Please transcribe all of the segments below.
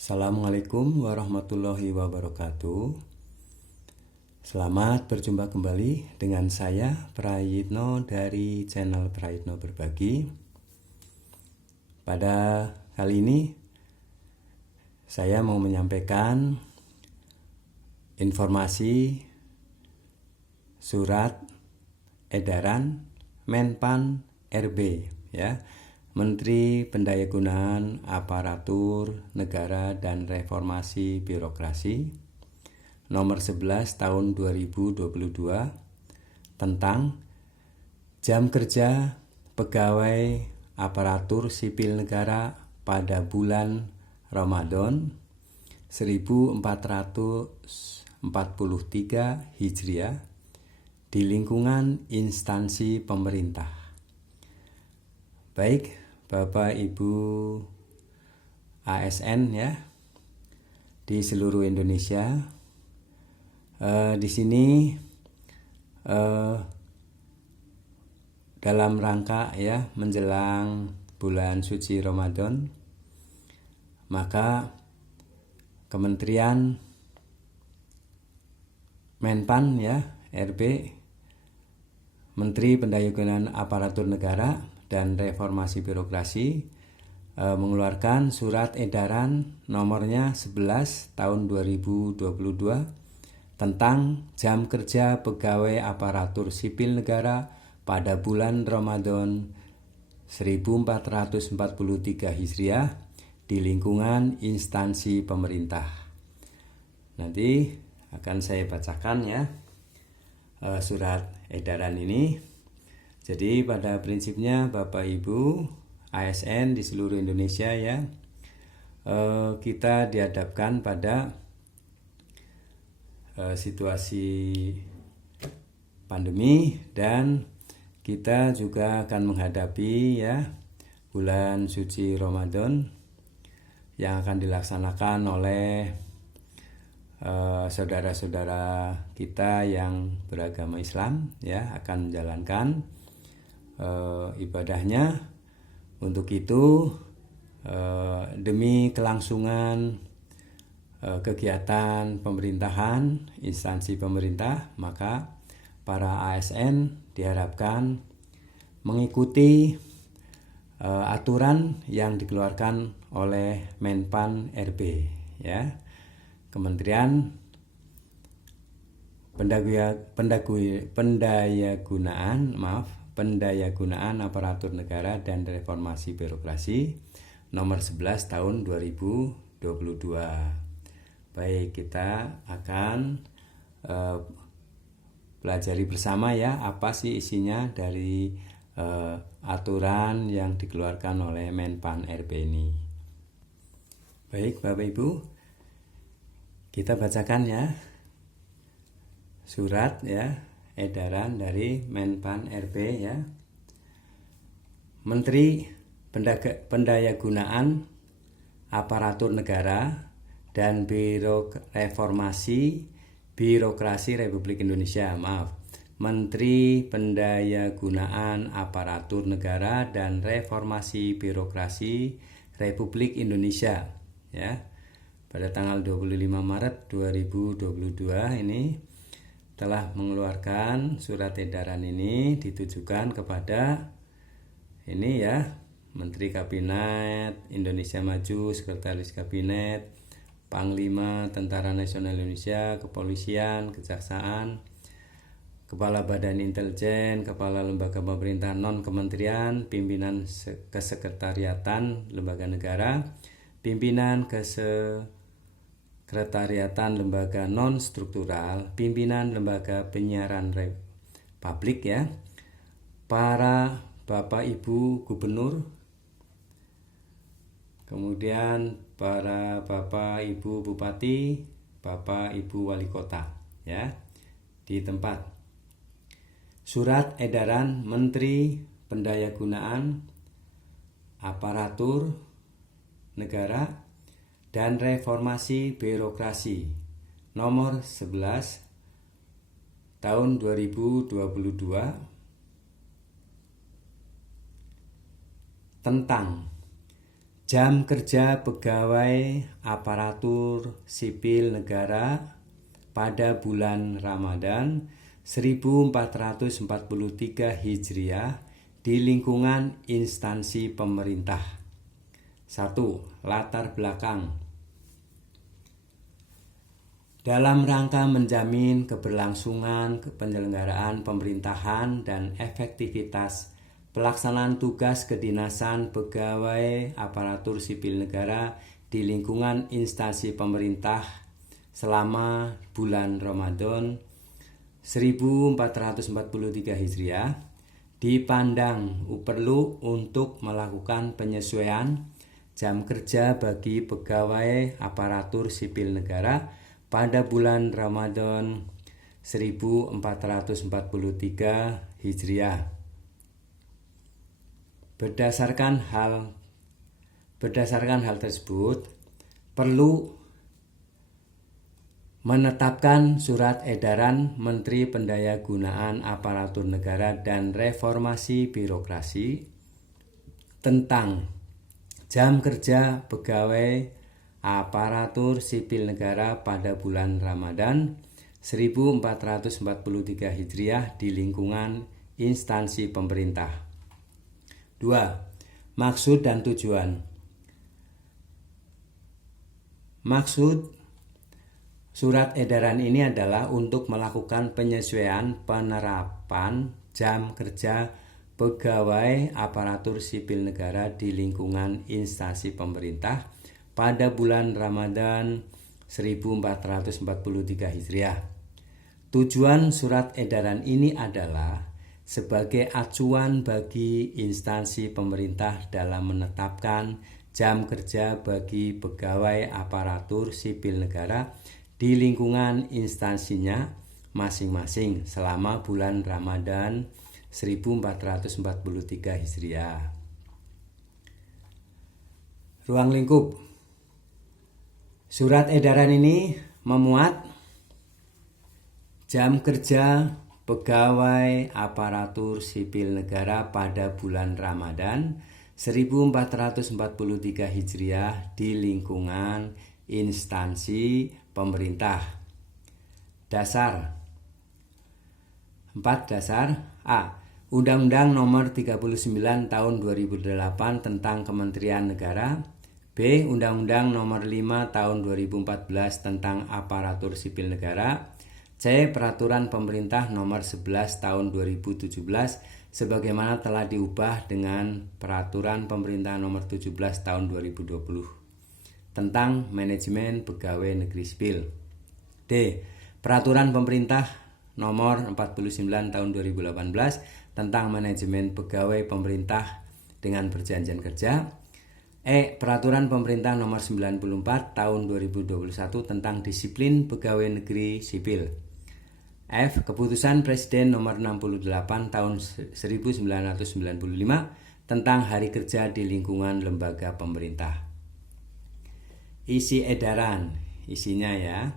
Assalamualaikum warahmatullahi wabarakatuh. Selamat berjumpa kembali dengan saya Prayitno dari channel Prayitno Berbagi. Pada kali ini saya mau menyampaikan informasi surat edaran Menpan RB ya, Menteri Pendayagunaan Aparatur Negara dan Reformasi Birokrasi nomor 11 tahun 2022 tentang jam kerja pegawai aparatur sipil negara pada bulan Ramadan 1443 Hijriah di lingkungan instansi pemerintah. Baik, Bapak Ibu ASN ya di seluruh Indonesia. Di sini dalam rangka ya menjelang bulan suci Ramadan, maka Kementerian Menpan ya RB, Menteri Pendayagunaan Aparatur Negara dan Reformasi Birokrasi mengeluarkan surat edaran nomornya 11 tahun 2022 tentang jam kerja pegawai aparatur sipil negara pada bulan Ramadan 1443 Hijriah di lingkungan instansi pemerintah. Nanti akan saya bacakan ya surat edaran ini. Jadi pada prinsipnya Bapak Ibu ASN di seluruh Indonesia ya, kita dihadapkan pada situasi pandemi dan kita juga akan menghadapi ya bulan suci Ramadan yang akan dilaksanakan oleh saudara-saudara kita yang beragama Islam ya, akan menjalankan ibadahnya. Untuk itu demi kelangsungan kegiatan pemerintahan, instansi pemerintah, maka para ASN diharapkan mengikuti aturan yang dikeluarkan oleh Menpan RB ya, Kementerian Pendayagunaan Aparatur Negara dan Reformasi Birokrasi nomor 11 tahun 2022. Baik, kita akan pelajari bersama ya apa sih isinya dari aturan yang dikeluarkan oleh Menpan RB ini. Baik Bapak Ibu, kita bacakan ya surat ya edaran dari Menpan RB ya. Menteri Pendayagunaan Aparatur Negara dan Reformasi Birokrasi Republik Indonesia, Menteri Pendayagunaan Aparatur Negara dan Reformasi Birokrasi Republik Indonesia ya. Pada tanggal 25 Maret 2022 ini telah mengeluarkan surat edaran ini ditujukan kepada ini ya, Menteri Kabinet Indonesia Maju, Sekretaris Kabinet, Panglima Tentara Nasional Indonesia, Kepolisian, Kejaksaan, Kepala Badan Intelijen, Kepala Lembaga Pemerintah Non-Kementerian, Pimpinan Kesekretariatan Lembaga Negara, Pimpinan Sekretariatan Lembaga Non-Struktural, Pimpinan Lembaga Penyiaran Publik ya, para Bapak Ibu Gubernur, kemudian para Bapak Ibu Bupati, Bapak Ibu Wali Kota ya di tempat. Surat edaran Menteri Pendayagunaan Aparatur Negara dan Reformasi Birokrasi nomor 11 tahun 2022 tentang Jam kerja pegawai aparatur sipil negara pada bulan Ramadan 1443 Hijriah di lingkungan instansi pemerintah. 1. Latar belakang. Dalam rangka menjamin keberlangsungan penyelenggaraan pemerintahan dan efektivitas pelaksanaan tugas kedinasan pegawai aparatur sipil negara di lingkungan instansi pemerintah selama bulan Ramadan 1443 Hijriah dipandang perlu untuk melakukan penyesuaian jam kerja bagi pegawai aparatur sipil negara pada bulan Ramadan 1443 Hijriah. Berdasarkan hal tersebut, perlu menetapkan surat edaran Menteri Pendayagunaan Aparatur Negara dan Reformasi Birokrasi tentang jam kerja pegawai aparatur sipil negara pada bulan Ramadan 1443 Hijriah di lingkungan instansi pemerintah. 2. Maksud dan tujuan. Maksud surat edaran ini adalah untuk melakukan penyesuaian penerapan jam kerja pegawai aparatur sipil negara di lingkungan instansi pemerintah pada bulan Ramadan 1443 Hijriah. Tujuan surat edaran ini adalah sebagai acuan bagi instansi pemerintah dalam menetapkan jam kerja bagi pegawai aparatur sipil negara di lingkungan instansinya masing-masing selama bulan Ramadan 1443 Hijriah. Ruang lingkup. Surat edaran ini memuat jam kerja pegawai aparatur sipil negara pada bulan Ramadan 1443 Hijriah di lingkungan instansi pemerintah. Dasar. 4 dasar. A. Undang-Undang Nomor 39 Tahun 2008 tentang Kementerian Negara. B. Undang-Undang Nomor 5 Tahun 2014 tentang Aparatur Sipil Negara. C. Peraturan Pemerintah Nomor 11 Tahun 2017 sebagaimana telah diubah dengan Peraturan Pemerintah Nomor 17 Tahun 2020 tentang Manajemen Pegawai Negeri Sipil. D. Peraturan Pemerintah Nomor 49 Tahun 2018 tentang Manajemen Pegawai Pemerintah dengan Perjanjian Kerja. E. Peraturan Pemerintah Nomor 94 Tahun 2021 tentang Disiplin Pegawai Negeri Sipil. F. Keputusan Presiden Nomor 68 Tahun 1995 tentang Hari Kerja di lingkungan lembaga pemerintah. Isi edaran, isinya ya.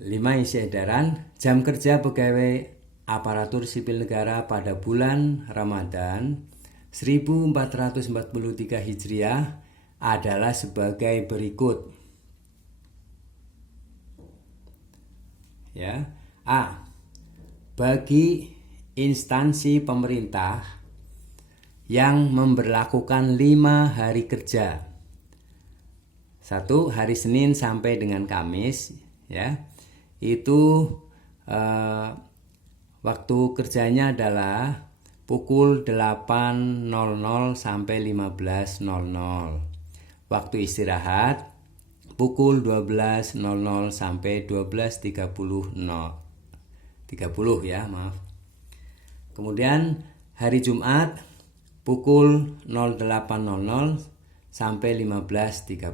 5. Isi edaran, jam kerja pegawai aparatur sipil negara pada bulan Ramadan 1443 Hijriah adalah sebagai berikut. Ya. A. Bagi instansi pemerintah yang memberlakukan 5 hari kerja. 1. Hari Senin sampai dengan Kamis, ya. Itu waktu kerjanya adalah pukul 8.00 sampai 15.00. Waktu istirahat pukul 12.00 sampai 12.30 ya, maaf. Kemudian hari Jumat pukul 08.00 sampai 15.30.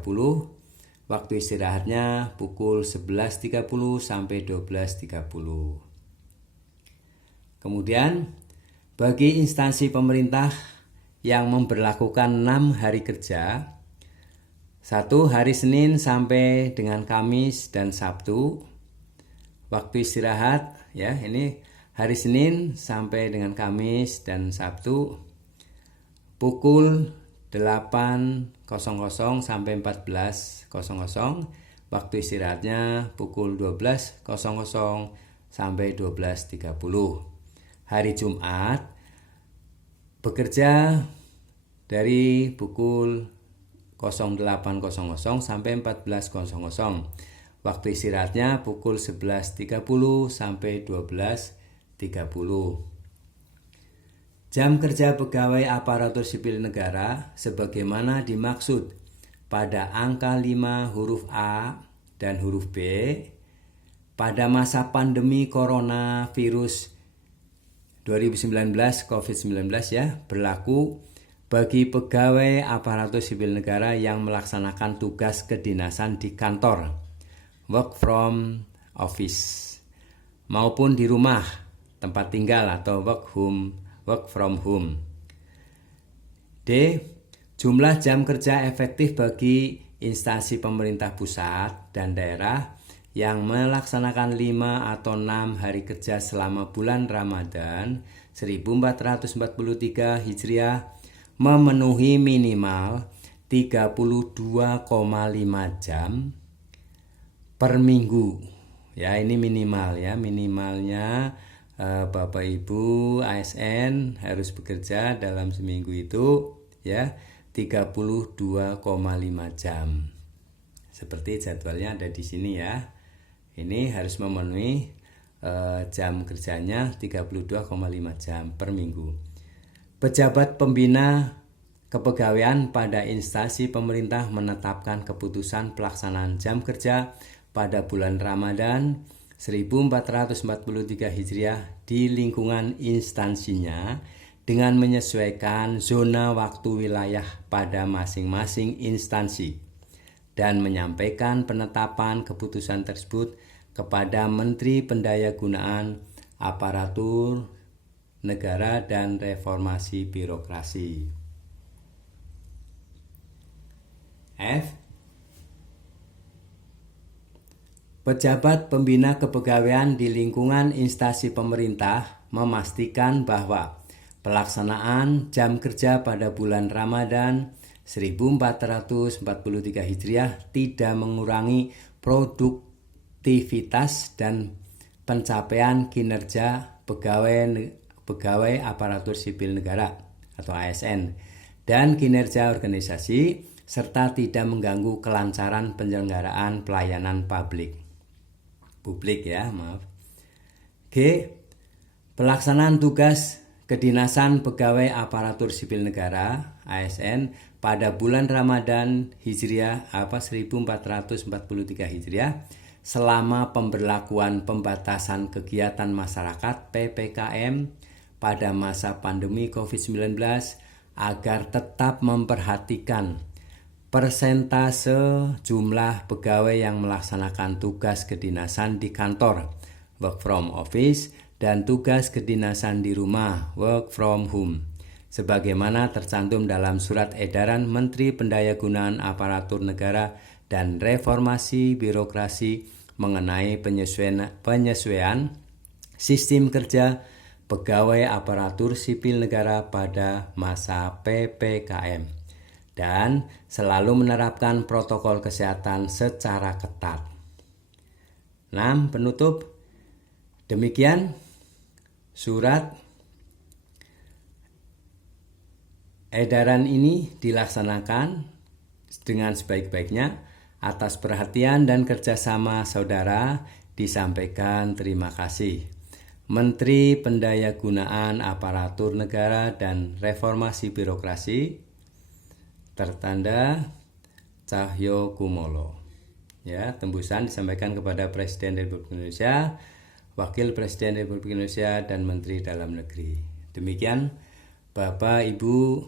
Waktu istirahatnya pukul 11.30 sampai 12.30. Kemudian bagi instansi pemerintah yang memberlakukan 6 hari kerja, 1. Hari Senin sampai dengan Kamis dan Sabtu. Waktu istirahat ya, ini hari Senin sampai dengan Kamis dan Sabtu pukul 8.00 sampai 14.00. Waktu istirahatnya pukul 12.00 sampai 12.30. Hari Jumat bekerja dari pukul 08.00 sampai 14.00. Waktu istirahatnya pukul 11.30 sampai 12.30. Jam kerja pegawai aparatur sipil negara sebagaimana dimaksud pada angka 5 huruf A dan huruf B pada masa pandemi coronavirus 2019 COVID-19 ya, berlaku bagi pegawai aparatur sipil negara yang melaksanakan tugas kedinasan di kantor, work from office, maupun di rumah tempat tinggal atau work from home. D. Jumlah jam kerja efektif bagi instansi pemerintah pusat dan daerah yang melaksanakan 5 atau 6 hari kerja selama bulan Ramadan 1443 Hijriah memenuhi minimal 32,5 jam per minggu. Ya, ini minimal ya, minimalnya Bapak Ibu ASN harus bekerja dalam seminggu itu ya 32,5 jam. Seperti jadwalnya ada di sini ya. Ini harus memenuhi jam kerjanya 32,5 jam per minggu. Pejabat pembina kepegawaian pada instansi pemerintah menetapkan keputusan pelaksanaan jam kerja pada bulan Ramadan 1443 Hijriah di lingkungan instansinya dengan menyesuaikan zona waktu wilayah pada masing-masing instansi dan menyampaikan penetapan keputusan tersebut kepada Menteri Pendayagunaan Aparatur Negara dan Reformasi Birokrasi. F. Pejabat pembina kepegawaian di lingkungan instansi pemerintah memastikan bahwa pelaksanaan jam kerja pada bulan Ramadan 1443 Hijriah tidak mengurangi produktivitas dan pencapaian kinerja pegawai aparatur sipil negara atau ASN dan kinerja organisasi serta tidak mengganggu kelancaran penyelenggaraan pelayanan publik ya, maaf. G. Pelaksanaan tugas kedinasan pegawai aparatur sipil negara ASN pada bulan Ramadan Hijriah 1443 Hijriah selama pemberlakuan pembatasan kegiatan masyarakat PPKM pada masa pandemi COVID-19 agar tetap memperhatikan persentase jumlah pegawai yang melaksanakan tugas kedinasan di kantor, work from office, dan tugas kedinasan di rumah, work from home, sebagaimana tercantum dalam Surat Edaran Menteri Pendayagunaan Aparatur Negara dan Reformasi Birokrasi mengenai penyesuaian sistem kerja pegawai aparatur sipil negara pada masa PPKM. Dan selalu menerapkan protokol kesehatan secara ketat. 6. Penutup. Demikian surat edaran ini dilaksanakan dengan sebaik-baiknya. Atas perhatian dan kerjasama saudara disampaikan terima kasih. Menteri Pendayagunaan Aparatur Negara dan Reformasi Birokrasi tertanda Cahyo Kumolo. Ya, tembusan disampaikan kepada Presiden Republik Indonesia, Wakil Presiden Republik Indonesia, dan Menteri Dalam Negeri. Demikian Bapak, Ibu,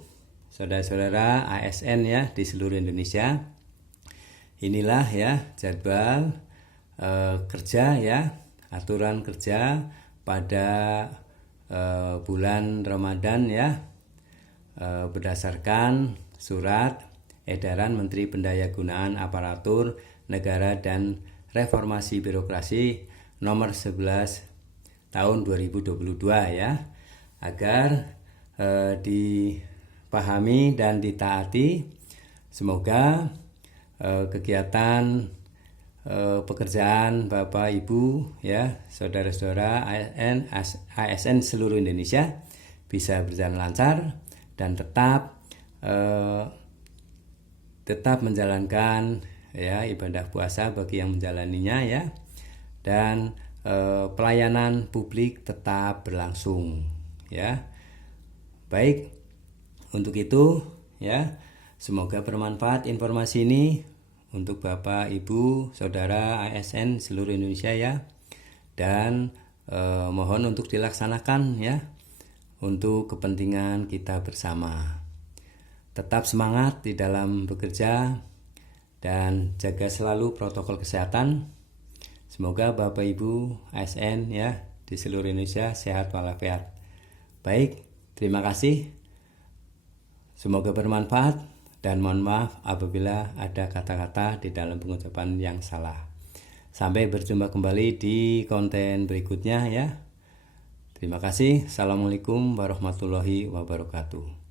saudara-saudara ASN ya di seluruh Indonesia. Inilah ya jadwal kerja ya, aturan kerja pada bulan Ramadan ya, berdasarkan Surat Edaran Menteri Pendayagunaan Aparatur Negara dan Reformasi Birokrasi nomor 11 tahun 2022 ya, agar dipahami dan ditaati. Semoga kegiatan pekerjaan Bapak Ibu ya, saudara-saudara ASN seluruh Indonesia bisa berjalan lancar dan tetap menjalankan ya ibadah puasa bagi yang menjalaninya ya, dan pelayanan publik tetap berlangsung ya. Baik, untuk itu ya, semoga bermanfaat informasi ini untuk Bapak, Ibu, Saudara ASN seluruh Indonesia ya. Dan mohon untuk dilaksanakan ya, untuk kepentingan kita bersama. Tetap semangat di dalam bekerja dan jaga selalu protokol kesehatan. Semoga Bapak Ibu ASN ya di seluruh Indonesia sehat walafiat. Baik, terima kasih. Semoga bermanfaat. Dan mohon maaf apabila ada kata-kata di dalam pengucapan yang salah. Sampai berjumpa kembali di konten berikutnya ya. Terima kasih. Assalamualaikum warahmatullahi wabarakatuh.